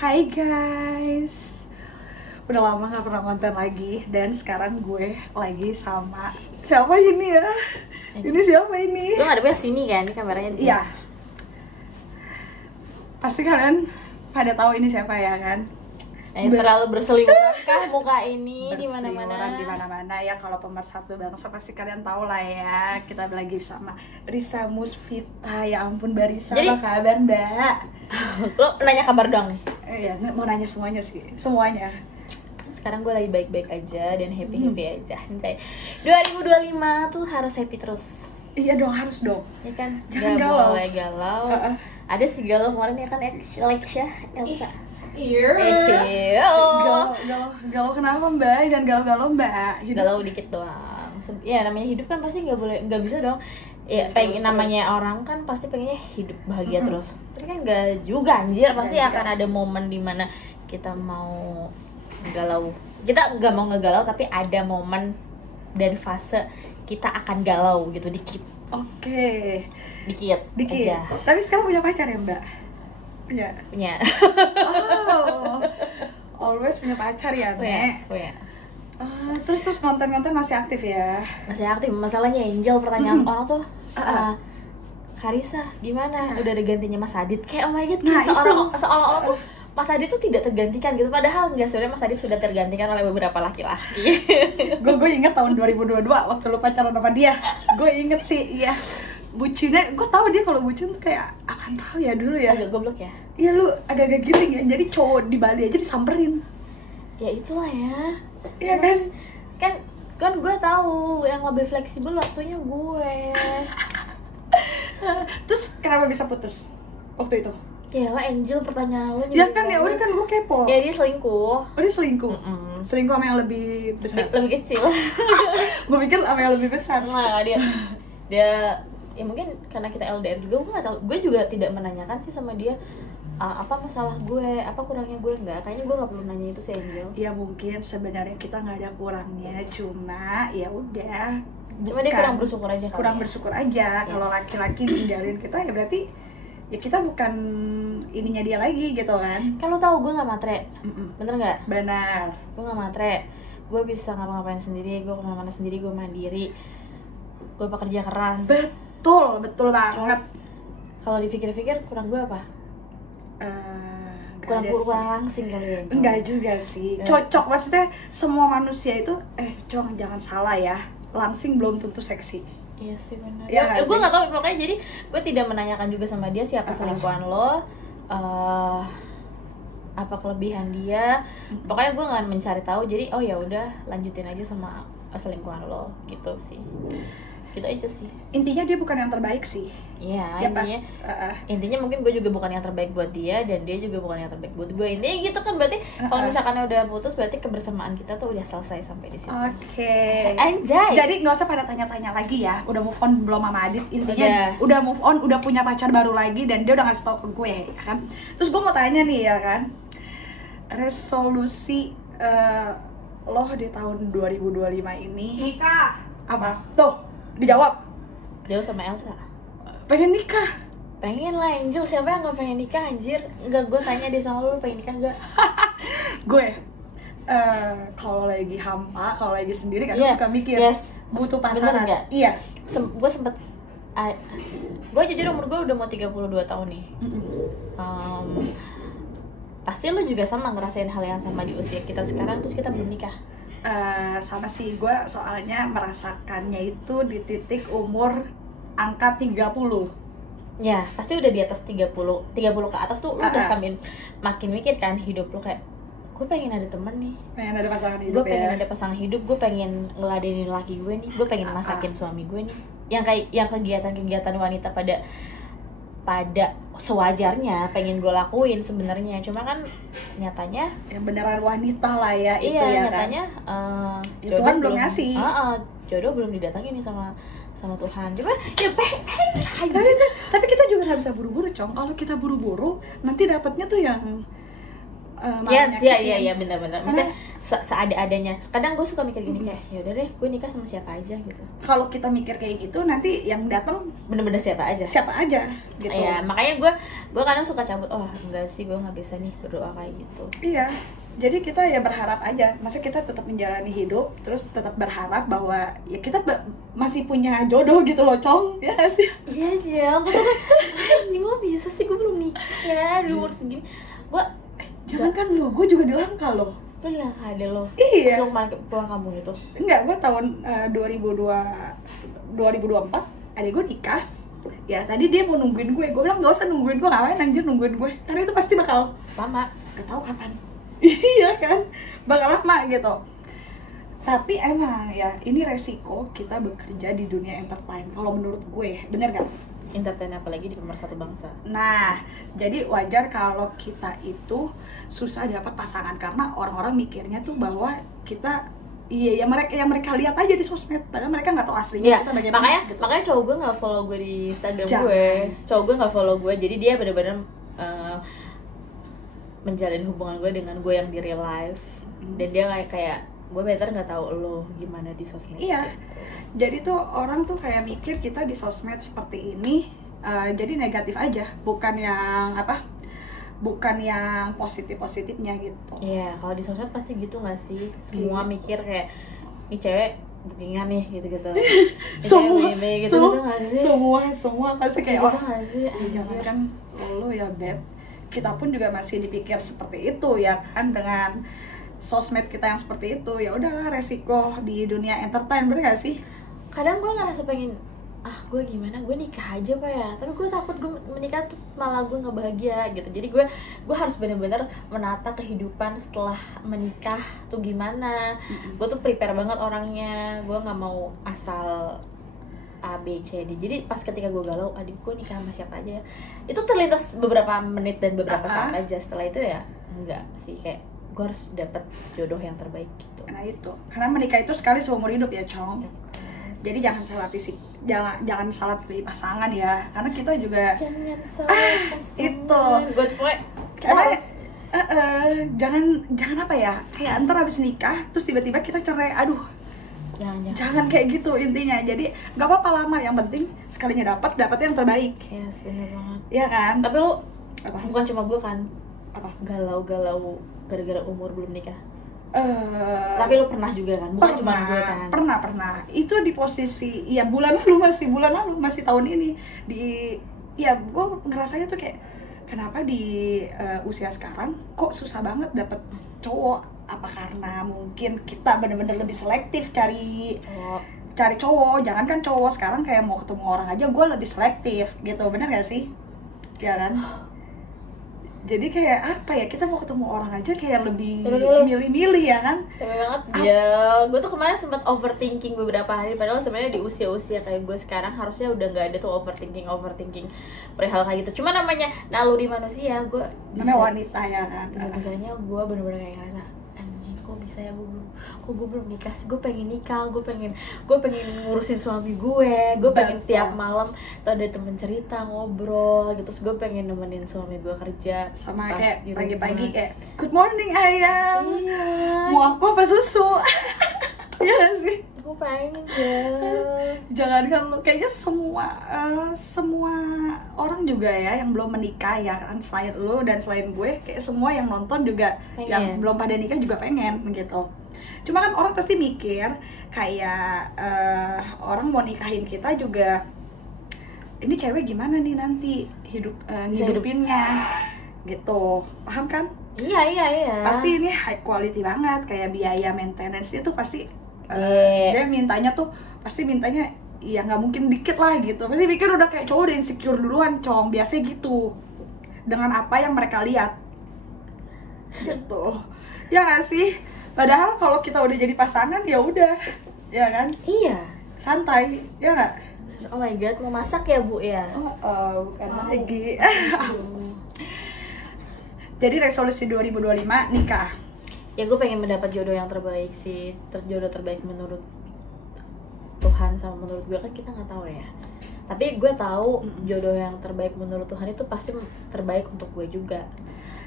Hai guys, udah lama gak pernah konten lagi. Dan sekarang gue lagi sama siapa ini ya? Ini siapa ini? Lu ngadepnya sini kan, kameranya di sini. Iya. Pasti kalian pada tahu ini siapa ya kan? Terlalu berseliweran muka ini di mana-mana. Di mana-mana ya. Kalau pemersatu bangsa pasti kalian tahu lah ya. Kita lagi sama Risa Musfita. Ya ampun Mbak Risa, Jadi, apa kabar Mbak? Lu nanya kabar doang nih? Iya, mau nanya semuanya sih, semuanya. Sekarang gue lagi baik-baik aja dan happy-happy aja. 2025 tuh harus happy terus. Iya dong, harus dong. Ya kan? Jangan Gak galau. boleh galau. Ada sih galau kemarin ya kan, Elsa. Iya. Galau kenapa Mbak? Jangan galau-galau Mbak. Galau dikit doang. Ya namanya hidup kan pasti nggak bisa dong. Ya Terus, pengen namanya orang kan pasti pengennya hidup bahagia terus. Tapi kan nggak juga anjir, pasti akan ada momen dimana kita mau galau. Kita nggak mau ngegalau tapi ada momen dan fase kita akan galau gitu dikit. Oke. Dikit aja. Tapi sekarang punya pacar ya Mbak? Punya. Oh, always punya pacar ya Nek? Punya. Terus konten-konten masih aktif ya? Masih aktif. Masalahnya Angel, pertanyaan orang tuh Karissa gimana? Udah ada gantinya Mas Adit. Kayak oh my god, Nah, seolah-olah tuh Mas Adit tuh tidak tergantikan gitu. Padahal enggak, sebenarnya Mas Adit sudah tergantikan oleh beberapa laki-laki. Gue inget tahun 2022 waktu lu pacaran sama dia. Gue inget sih, iya. Bucinnya, gue tahu dia kalau bucin tuh kayak akan tahu ya dulu ya. Agak goblok ya. Iya, lu agak-agak giring ya. Jadi cowok di Bali aja disamperin. Ya itulah ya. Iya kan? Kan gue tahu yang lebih fleksibel waktunya gue. Terus kenapa bisa putus waktu itu? Ya lah Angel, pertanyaan lu. Ya kan, ya udah kan gue kepo. Ya dia selingkuh. Oh, dia selingkuh? Selingkuh sama yang lebih besar? Lebih kecil. Gue pikir sama yang lebih besar. Nah, dia ya mungkin karena kita LDR juga, gue nggak tahu. Gue juga tidak menanyakan sih sama dia apa masalah gue, apa kurangnya gue, nggak. Kayaknya gue nggak perlu nanya itu sih Angel. Ya mungkin sebenarnya kita nggak ada kurangnya, cuma ya udah. Cuma dia kurang bersyukur aja. Kurang bersyukur aja. Yes. Kalau laki-laki ninggalin kita ya berarti ya kita bukan ininya dia lagi gitu kan. Kan lo tau gue nggak matre, bener nggak? Benar. Gue nggak matre, gue bisa ngapa-ngapain sendiri, gue kemana-mana sendiri, gue mandiri, gue pekerja keras. Betul banget. Kalau dipikir-pikir kurang gue apa? Kurang langsing kali ya. Enggak juga sih. Cocok, maksudnya semua manusia itu jangan salah ya. Langsing belum tentu seksi. Iya sih benar. Ya, gue nggak tahu, pokoknya jadi gue tidak menanyakan juga sama dia siapa selingkuhan lo, apa kelebihan dia. Pokoknya gue nggak mencari tahu. Jadi oh ya udah lanjutin aja sama selingkuhan lo gitu sih. Gitu aja sih. Intinya dia bukan yang terbaik sih. Iya, ya, intinya mungkin gue juga bukan yang terbaik buat dia dan dia juga bukan yang terbaik buat gue. Intinya gitu kan, berarti kalau misalkan udah putus berarti kebersamaan kita tuh udah selesai sampai di situ. Oke. Anjay. Jadi nggak usah pada tanya-tanya lagi ya. Udah move on belum sama Adit? Intinya udah move on, udah punya pacar baru lagi dan dia udah ngasih tau ke gue ya kan. Terus gue mau tanya nih ya kan. Resolusi lo di tahun 2025 ini nikah. Apa? Tuh, dijawab. Jauh sama Elsa. Pengen nikah. Pengen lah Angel, siapa yang gak pengen nikah anjir? Enggak, gue tanya dia sama lu pengen nikah gak? Gue kalau lagi hampa, kalau lagi sendiri kan suka mikir butuh pasangan. Iya. Gue sempet gue jujur umur gue udah mau 32 tahun nih. Pasti lu juga sama ngerasain hal yang sama di usia kita sekarang, terus kita belum nikah. Sama sih, gue soalnya merasakannya itu di titik umur angka 30. Ya, pasti udah di atas 30 ke atas tuh lu udah makin mikir kan hidup lu kayak gue pengen ada temen nih, pengen ada pasangan hidup, gue pengen ada pasangan hidup, gue pengen ngeladenin laki gue nih, gue pengen masakin suami gue nih, yang kegiatan wanita pada sewajarnya pengen gue lakuin sebenarnya. Cuma kan nyatanya yang beneran wanita lah ya. Iya, itu ya nyatanya kan? Tuhan belum ngasih. Jodoh belum didatangin nih sama Tuhan. Coba ya tapi kita juga nggak bisa buru-buru, Cong. Kalau kita buru-buru nanti dapatnya tuh yang iya benar-benar. Maksudnya seada-adanya. Kadang gue suka mikir gini kayak, yaudah deh gue nikah sama siapa aja gitu. Kalau kita mikir kayak gitu, nanti yang datang Bener-bener siapa aja gitu. Iya, makanya gue kadang suka cabut. Oh enggak sih, gue nggak bisa nih berdoa kayak gitu. Iya, jadi kita ya berharap aja. Maksudnya kita tetap menjalani hidup, terus tetap berharap bahwa ya kita masih punya jodoh gitu loh, Cong. Ya nggak sih? Iya aja, gue tuh anjing gue bisa sih, gue belum nikah di umur segini. Gue jangan kan lo, gue juga di Langka loh. Lo di Langka ada lo? Iya. Lo pulang kampung gitu? Enggak, gue tahun 2024 adik gue nikah. Ya tadi dia mau nungguin gue bilang nggak usah nungguin gue, ngapain anjir nungguin gue, karena itu pasti bakal lama, gak tahu kapan. Iya kan, bakal lama gitu. Tapi emang ya ini resiko kita bekerja di dunia entertain kalau menurut gue, bener gak? Entertain apalagi di pemersatu bangsa. Nah, jadi wajar kalau kita itu susah dapat pasangan karena orang-orang mikirnya tuh bahwa kita yang mereka lihat aja di sosmed, padahal mereka nggak tahu aslinya kita bagaimana. Makanya cowok gue nggak follow gue di Instagram gue. Cowok gue nggak follow gue, jadi dia benar-benar menjalin hubungan gue dengan gue yang di real life. Dan dia kayak gue better nggak tahu lo gimana di sosmed. Iya. Gitu. Jadi tuh orang tuh kayak mikir kita di sosmed seperti ini, jadi negatif aja, bukan yang positifnya gitu. Iya, kalau di sosmed pasti gitu nggak sih? Semua mikir kayak ini cewek bookingan nih gitu-gitu. Semua pasti kayak gitu nggak sih? Jangan kan lo ya Beb, kita pun juga masih dipikir seperti itu ya kan, dengan sosmed kita yang seperti itu. Ya udahlah, resiko di dunia entertain, bener gak sih? Kadang gue ngerasa pengen gue gimana, gue nikah aja Pak ya, tapi gue takut gue menikah tuh malah gue nggak bahagia gitu. Jadi gue harus benar-benar menata kehidupan setelah menikah tuh gimana. Gue tuh prepare banget orangnya, gue nggak mau asal A, B, C, D. Jadi pas ketika gue galau, adik gue nikah sama siapa aja ya, itu terlintas beberapa menit dan beberapa saat aja. Setelah itu ya enggak sih, kayak gue harus dapet jodoh yang terbaik gitu. Nah itu, karena menikah itu sekali seumur hidup ya Cong. Jadi jangan salah pilih pasangan ya, karena kita juga jangan salah pasangan. Itu good point. Jangan apa ya, kayak ntar abis nikah terus tiba-tiba kita cerai. Aduh, jangan kayak gitu intinya. Jadi nggak apa-apa lama, yang penting sekalinya dapat yang terbaik. Ya benar banget. Iya kan? Tapi lu bukan cuma gue kan galau gara-gara umur belum nikah. Tapi lu pernah juga kan? Bukan cuma gue kan? Pernah. Itu di posisi, ya bulan lalu masih tahun ini. Gue ngerasanya tuh kayak, kenapa di usia sekarang kok susah banget dapet cowok? Apa karena mungkin kita bener-bener lebih selektif cari cowok? Jangan kan cowok sekarang kayak mau ketemu orang aja gue lebih selektif gitu, bener gak sih? Ya kan? Jadi kayak apa ya, kita mau ketemu orang aja kayak lebih milih-milih ya kan? Capek banget ya. Gue tuh kemarin sempat overthinking beberapa hari, padahal sebenarnya di usia-usia kayak gue sekarang harusnya udah nggak ada tuh overthinking perihal kayak gitu. Cuma namanya naluri manusia, gue namanya wanita ya kan. Biasanya gue bener-bener kayak ngerasa anjing, kok bisa ya gue belum nikah sih. Gue pengen nikah, gue pengen ngurusin suami gue pengen tiap malam tuh ada temen cerita, ngobrol gitu. Terus gue pengen nemenin suami gue kerja, sama kayak pagi-pagi kayak good morning ayam, mau aku apa susu. Iya gak sih? Gue pengen ya. Jangan kan lo, kayaknya semua orang juga ya yang belum menikah ya kan, selain lo dan selain gue, kayak semua yang nonton juga pengen. Yang belum pada nikah juga pengen gitu. Cuma kan orang pasti mikir kayak orang mau nikahin kita juga, ini cewek gimana nih nanti ngidupinnya gitu, paham kan? Iya. Pasti ini high quality banget, kayak biaya maintenance itu pasti dia mintanya ya nggak mungkin dikit lah gitu. Pasti pikir udah kayak cowok udah insecure duluan, Cong. Biasanya gitu dengan apa yang mereka lihat gitu. Ya nggak sih? Padahal kalau kita udah jadi pasangan ya udah, ya kan? Iya. Santai, ya nggak? Oh my god, mau masak ya Bu ya? Bukan lagi. Jadi resolusi 2025 nikah. Ya gue pengen mendapat jodoh yang terbaik sih, jodoh terbaik menurut Tuhan sama menurut gue, kan kita nggak tahu ya. Tapi gue tahu jodoh yang terbaik menurut Tuhan itu pasti terbaik untuk gue juga.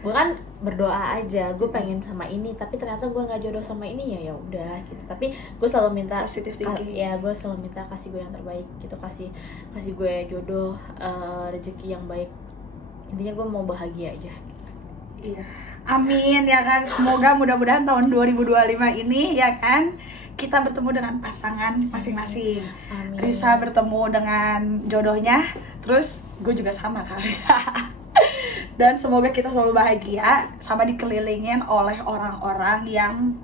gue kan berdoa aja, gue pengen sama ini tapi ternyata gue nggak jodoh sama ini, ya udah gitu. Tapi gue selalu minta Positive thinking. ya gue selalu minta kasih gue yang terbaik gitu, kasih gue jodoh, rezeki yang baik. Intinya gue mau bahagia aja. Iya. Amin ya kan. Semoga mudah-mudahan tahun 2025 ini ya kan kita bertemu dengan pasangan masing-masing. Amin. Risa bertemu dengan jodohnya, terus gue juga sama kali. Dan semoga kita selalu bahagia sama dikelilingin oleh orang-orang yang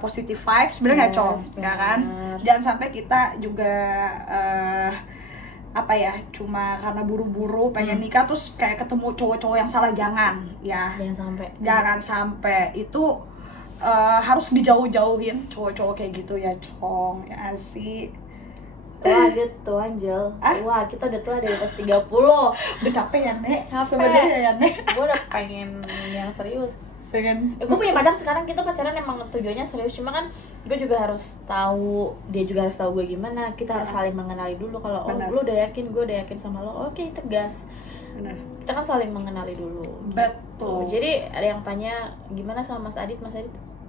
positive vibes, bener nggak Cong? Ya kan? Jangan sampai kita juga apa ya, cuma karena buru-buru pengen nikah terus kayak ketemu cowok-cowok yang salah. Jangan ya, jangan sampai itu harus dijauh-jauhin cowok-cowok kayak gitu ya Cong, ya sih. Wah gitu Angel, wah kita udah tua di atas 30. Udah capek ya Nek, sebenarnya ya Nek. Gue udah pengen yang serius. Pengen. Gue punya pacar sekarang, kita pacaran emang tujuannya serius, cuma kan gue juga harus tahu, dia juga harus tahu gue gimana. Kita harus saling mengenali dulu. Kalau lu udah yakin, gue udah yakin sama lo, oke, tegas. Benar. Kita kan saling mengenali dulu. Betul. Gitu. Jadi ada yang tanya gimana sama Mas Adit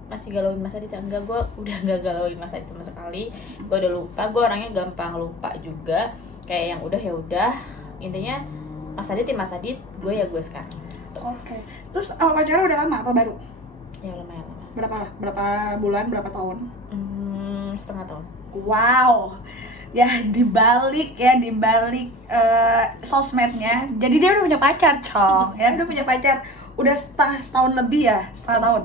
masih galauin Mas Adit? Enggak, gue udah nggak galauin Mas Adit sama sekali. Gue udah lupa, gue orangnya gampang lupa juga. Kayak yang udah ya udah. Intinya Mas Adit ya Mas Adit, gue ya gue sekarang. Oke. Terus pacaran udah lama apa baru? Ya lumayan lama. Berapa bulan, berapa tahun? Setengah tahun. Wow. Ya dibalik sosmednya, jadi dia udah punya pacar Cong. Ya udah punya pacar udah setahun lebih ya, setengah tahun.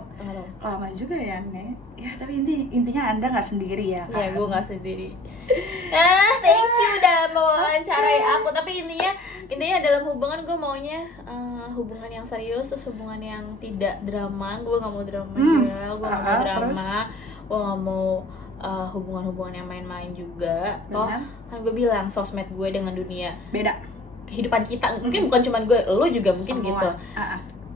Lama juga ya Nek. Ya tapi intinya Anda nggak sendiri ya kan? Ya gue nggak sendiri. Thank you udah mau wawancarai aku. Tapi intinya dalam hubungan gue maunya hubungan yang serius, terus hubungan yang tidak drama. Gue nggak mau drama ya, gue nggak mau drama. Gue nggak mau hubungan-hubungan yang main-main juga. Toh kan gue bilang sosmed gue dengan dunia beda. Kehidupan kita mungkin bukan cuma gue, lo juga mungkin semua. Gitu.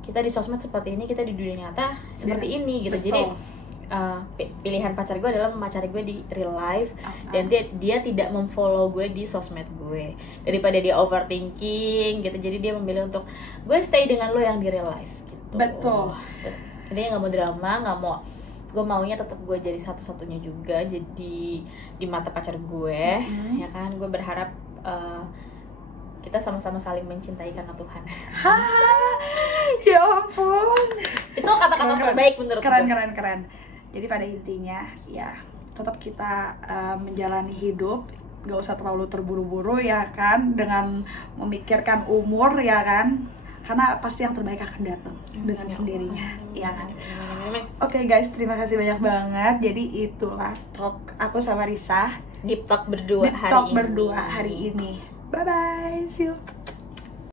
Kita di sosmed seperti ini, kita di dunia nyata seperti ini gitu. Betul. Jadi pilihan pacar gue adalah memacari gue di real life, dan dia tidak memfollow gue di sosmed gue, daripada dia overthinking gitu. Jadi dia memilih untuk gue stay dengan lo yang di real life gitu. Betul. Terus intinya nggak mau drama, nggak mau, gue maunya tetap gue jadi satu-satunya juga, jadi di mata pacar gue. Ya kan, gue berharap kita sama-sama saling mencintai karena Tuhan. Ya ampun. Itu kata-kata terbaik menurut gue. Keren. Jadi pada intinya ya tetap kita menjalani hidup, gak usah terlalu terburu-buru ya kan, dengan memikirkan umur ya kan, karena pasti yang terbaik akan datang dengan sendirinya ya kan. Oke guys, terima kasih banyak banget. Jadi itulah talk aku sama Risa, Deep Talk berdua hari ini. Bye bye, see you.